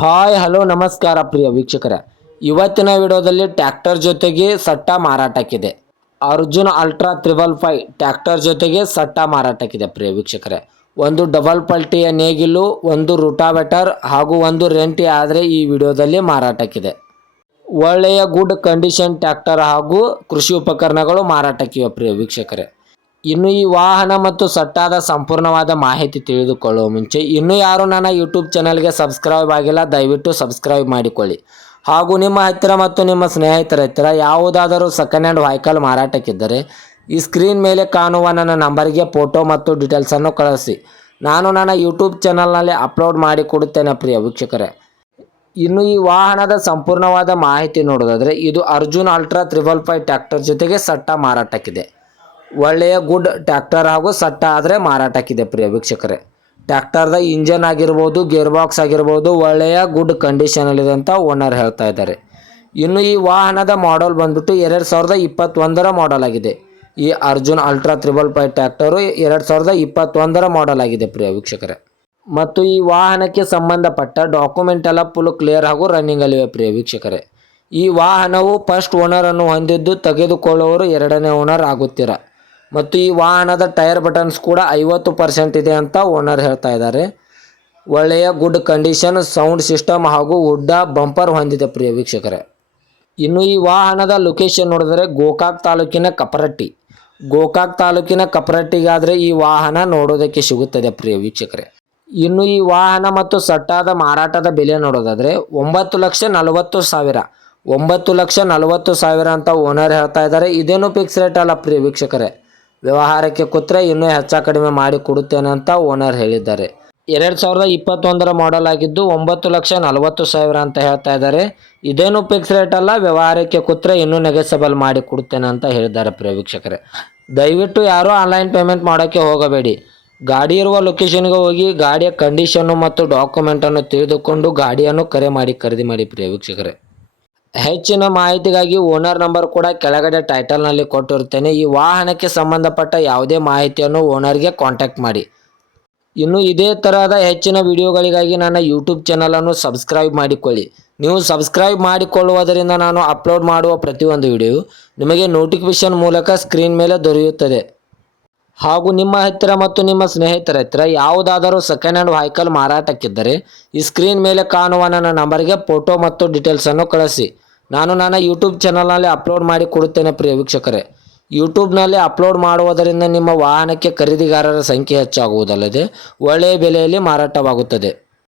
Hi hello ನಮಸ್ಕಾರ ಪ್ರಿಯ ವೀಕ್ಷಕರೇ, ಇವತ್ತಿನ ವಿಡಿಯೋದಲ್ಲಿ ಟ್ರ್ಯಾಕ್ಟರ್ ಜೊತೆಗೆ ಸಟ್ಟ ಮಾರಾಟಕ್ಕಿದೆ. ಅರ್ಜುನ್ ಅಲ್ಟ್ರಾ 555 ಟ್ರ್ಯಾಕ್ಟರ್ ಜೊತೆಗೆ ಸಟ್ಟ ಮಾರಾಟಕ್ಕಿದೆ. ಪ್ರಿಯ ವೀಕ್ಷಕರೇ, ಒಂದು ಡಬಲ್ ಪಲ್ಟಿಯ ನೇಗಿಲು, ಒಂದು ರೂಟಾವೆಟರ್ ಹಾಗೂ ಒಂದು ರೆಂಟಿ ಆದರೆ ಈ ವಿಡಿಯೋದಲ್ಲಿ ಮಾರಾಟಕ್ಕಿದೆ. ಒಳ್ಳೆಯ ಗುಡ್ ಕಂಡೀಷನ್ ಟ್ರ್ಯಾಕ್ಟರ್ ಹಾಗೂ ಕೃಷಿ ಉಪಕರಣಗಳು ಮಾರಾಟಕ್ಕಿವೆ. ಪ್ರಿಯ ವೀಕ್ಷಕರೇ, ಇನ್ನು ಈ ವಾಹನ ಮತ್ತು ಸಟ್ಟಾದ ಸಂಪೂರ್ಣವಾದ ಮಾಹಿತಿ ತಿಳಿದುಕೊಳ್ಳುವ ಮುಂಚೆ ಇನ್ನೂ ಯಾರು ನನ್ನ ಯೂಟ್ಯೂಬ್ ಚಾನಲ್ಗೆ ಸಬ್ಸ್ಕ್ರೈಬ್ ಆಗಿಲ್ಲ, ದಯವಿಟ್ಟು ಸಬ್ಸ್ಕ್ರೈಬ್ ಮಾಡಿಕೊಳ್ಳಿ. ಹಾಗೂ ನಿಮ್ಮ ಹತ್ತಿರ ಮತ್ತು ನಿಮ್ಮ ಸ್ನೇಹಿತರ ಹತ್ತಿರ ಯಾವುದಾದರೂ ಸೆಕೆಂಡ್ ಹ್ಯಾಂಡ್ ವೆಹಿಕಲ್ ಮಾರಾಟಕ್ಕಿದ್ದರೆ ಈ ಸ್ಕ್ರೀನ್ ಮೇಲೆ ಕಾಣುವ ನನ್ನ ನಂಬರ್ಗೆ ಫೋಟೋ ಮತ್ತು ಡೀಟೇಲ್ಸನ್ನು ಕಳಿಸಿ. ನಾನು ನನ್ನ ಯೂಟ್ಯೂಬ್ ಚಾನಲ್ನಲ್ಲಿ ಅಪ್ಲೋಡ್ ಮಾಡಿ ಕೊಡುತ್ತೇನೆ. ಪ್ರಿಯ ವೀಕ್ಷಕರೇ, ಇನ್ನು ಈ ವಾಹನದ ಸಂಪೂರ್ಣವಾದ ಮಾಹಿತಿ ನೋಡೋದಾದರೆ ಇದು ಅರ್ಜುನ್ ಅಲ್ಟ್ರಾ 555 ಟ್ರ್ಯಾಕ್ಟರ್ ಜೊತೆಗೆ ಸಟ್ಟ ಮಾರಾಟಕ್ಕಿದೆ. ಒಳ್ಳೆಯ ಗುಡ್ ಟ್ರ್ಯಾಕ್ಟರ್ ಹಾಗೂ ಸಟ್ಟ ಆದರೆ ಮಾರಾಟಕ್ಕಿದೆ. ಪ್ರಿಯ ವೀಕ್ಷಕರೇ, ಟ್ರ್ಯಾಕ್ಟರ್ದ ಇಂಜನ್ ಆಗಿರ್ಬೋದು, ಗೇರ್ ಬಾಕ್ಸ್ ಆಗಿರ್ಬೋದು ಒಳ್ಳೆಯ ಗುಡ್ ಕಂಡೀಷನಲ್ಲಿದೆ ಅಂತ ಓನರ್ ಹೇಳ್ತಾ ಇದ್ದಾರೆ. ಇನ್ನು ಈ ವಾಹನದ ಮಾಡೆಲ್ ಬಂದ್ಬಿಟ್ಟು 2021ರ ಮಾಡೆಲ್ ಆಗಿದೆ. ಈ ಅರ್ಜುನ್ ಅಲ್ಟ್ರಾ 555 ಟ್ರ್ಯಾಕ್ಟರು 2021ರ ಮಾಡೆಲ್ ಆಗಿದೆ. ಪ್ರಿಯ ವೀಕ್ಷಕರೇ, ಮತ್ತು ಈ ವಾಹನಕ್ಕೆ ಸಂಬಂಧಪಟ್ಟ ಡಾಕ್ಯುಮೆಂಟ್ ಎಲ್ಲ ಫುಲ್ ಕ್ಲಿಯರ್ ಹಾಗೂ ರನ್ನಿಂಗಲ್ಲಿವೆ. ಪ್ರಿಯ ವೀಕ್ಷಕರೇ, ಈ ವಾಹನವು ಫಸ್ಟ್ ಓನರನ್ನು ಹೊಂದಿದ್ದು ತೆಗೆದುಕೊಳ್ಳುವವರು ಎರಡನೇ ಓನರ್ ಆಗುತ್ತೀರ. ಮತ್ತು ಈ ವಾಹನದ ಟೈರ್ ಬಟನ್ಸ್ ಕೂಡ 50% ಇದೆ ಅಂತ ಓನರ್ ಹೇಳ್ತಾ ಇದ್ದಾರೆ. ಒಳ್ಳೆಯ ಗುಡ್ ಕಂಡೀಷನ್ ಸೌಂಡ್ ಸಿಸ್ಟಮ್ ಹಾಗೂ ಉಡ್ಡ ಬಂಪರ್ ಹೊಂದಿದೆ. ಪ್ರಿಯ ವೀಕ್ಷಕರೇ, ಇನ್ನು ಈ ವಾಹನದ ಲೊಕೇಶನ್ ನೋಡಿದರೆ ಗೋಕಾಕ್ ತಾಲೂಕಿನ ಕಪರಟ್ಟಿಗಾದರೆ ಈ ವಾಹನ ನೋಡೋದಕ್ಕೆ ಸಿಗುತ್ತದೆ. ಪ್ರಿಯ ವೀಕ್ಷಕರೇ, ಇನ್ನು ಈ ವಾಹನ ಮತ್ತು ಸಟ್ಟಾದ ಮಾರಾಟದ ಬೆಲೆ ನೋಡೋದಾದರೆ 9,40,000 9,40,000 ಅಂತ ಓನರ್ ಹೇಳ್ತಾ ಇದ್ದಾರೆ. ಇದೇನು ಫಿಕ್ಸ್ ರೇಟ್ ಅಲ್ಲ. ಪ್ರಿಯ ವೀಕ್ಷಕರೇ, ವ್ಯವಹಾರಕ್ಕೆ ಕೂತ್ರೆ ಇನ್ನೂ ಹೆಚ್ಚ ಕಡಿಮೆ ಮಾಡಿ ಕೊಡುತ್ತೇನೆ ಅಂತ ಓನರ್ ಹೇಳಿದ್ದಾರೆ. 2021ರ ಮಾಡೆಲ್ ಆಗಿದ್ದು 9,40,000 ಅಂತ ಹೇಳ್ತಾ ಇದ್ದಾರೆ. ಇದೇನು ಫಿಕ್ಸ್ ರೇಟ್ ಅಲ್ಲ, ವ್ಯವಹಾರಕ್ಕೆ ಕೂತ್ರೆ ಇನ್ನೂ ನೆಗೆಸಬಲ್ ಮಾಡಿ ಕೊಡುತ್ತೇನೆ ಅಂತ ಹೇಳಿದ್ದಾರೆ. ಪ್ರಿಯ ವೀಕ್ಷಕರೇ, ದಯವಿಟ್ಟು ಯಾರೂ ಆನ್ಲೈನ್ ಪೇಮೆಂಟ್ ಮಾಡೋಕ್ಕೆ ಹೋಗಬೇಡಿ. ಗಾಡಿ ಇರುವ ಲೊಕೇಶನ್ಗೆ ಹೋಗಿ ಗಾಡಿಯ ಕಂಡೀಷನ್ನು ಮತ್ತು ಡಾಕ್ಯುಮೆಂಟನ್ನು ತಿಳಿದುಕೊಂಡು ಗಾಡಿಯನ್ನು ಖರೀದಿ ಮಾಡಿ. ಪ್ರಿಯ ವೀಕ್ಷಕರೇ, ಹೆಚ್ಚಿನ ಮಾಹಿತಿಗಾಗಿ ಓನರ್ ನಂಬರ್ ಕೂಡ ಕೆಳಗಡೆ ಟೈಟಲ್ನಲ್ಲಿ ಕೊಟ್ಟಿರುತ್ತೇನೆ. ಈ ವಾಹನಕ್ಕೆ ಸಂಬಂಧಪಟ್ಟ ಯಾವುದೇ ಮಾಹಿತಿಯನ್ನು ಓನರ್ಗೆ ಕಾಂಟ್ಯಾಕ್ಟ್ ಮಾಡಿ. ಇನ್ನು ಇದೇ ತರಹದ ಹೆಚ್ಚಿನ ವಿಡಿಯೋಗಳಿಗಾಗಿ ನನ್ನ ಯೂಟ್ಯೂಬ್ ಚಾನಲನ್ನು ಸಬ್ಸ್ಕ್ರೈಬ್ ಮಾಡಿಕೊಳ್ಳಿ. ನೀವು ಸಬ್ಸ್ಕ್ರೈಬ್ ಮಾಡಿಕೊಳ್ಳುವುದರಿಂದ ನಾನು ಅಪ್ಲೋಡ್ ಮಾಡುವ ಪ್ರತಿಯೊಂದು ವಿಡಿಯೋ ನಿಮಗೆ ನೋಟಿಫಿಕೇಶನ್ ಮೂಲಕ ಸ್ಕ್ರೀನ್ ಮೇಲೆ ದೊರೆಯುತ್ತದೆ. ಹಾಗೂ ನಿಮ್ಮ ಹತ್ತಿರ ಮತ್ತು ನಿಮ್ಮ ಸ್ನೇಹಿತರ ಹತ್ತಿರ ಯಾವುದಾದರೂ ಸೆಕೆಂಡ್ ಹ್ಯಾಂಡ್ ವೆಹಿಕಲ್ ಮಾರಾಟಕ್ಕಿದ್ದರೆ ಈ ಸ್ಕ್ರೀನ್ ಮೇಲೆ ಕಾಣುವ ನನ್ನ ನಂಬರ್ಗೆ ಫೋಟೋ ಮತ್ತು ಡೀಟೇಲ್ಸನ್ನು ಕಳಿಸಿ. ನಾನು ನನ್ನ ಯೂಟ್ಯೂಬ್ ಚಾನಲ್ನಲ್ಲಿ ಅಪ್ಲೋಡ್ ಮಾಡಿ ಕೊಡುತ್ತೇನೆ. ಪ್ರಿಯ ವೀಕ್ಷಕರೇ, ಯೂಟ್ಯೂಬ್ನಲ್ಲಿ ಅಪ್ಲೋಡ್ ಮಾಡುವುದರಿಂದ ನಿಮ್ಮ ವಾಹನಕ್ಕೆ ಖರೀದಿಗಾರರ ಸಂಖ್ಯೆ ಹೆಚ್ಚಾಗುವುದಲ್ಲದೆ ಒಳ್ಳೆಯ ಬೆಲೆಯಲ್ಲಿ ಮಾರಾಟವಾಗುತ್ತದೆ.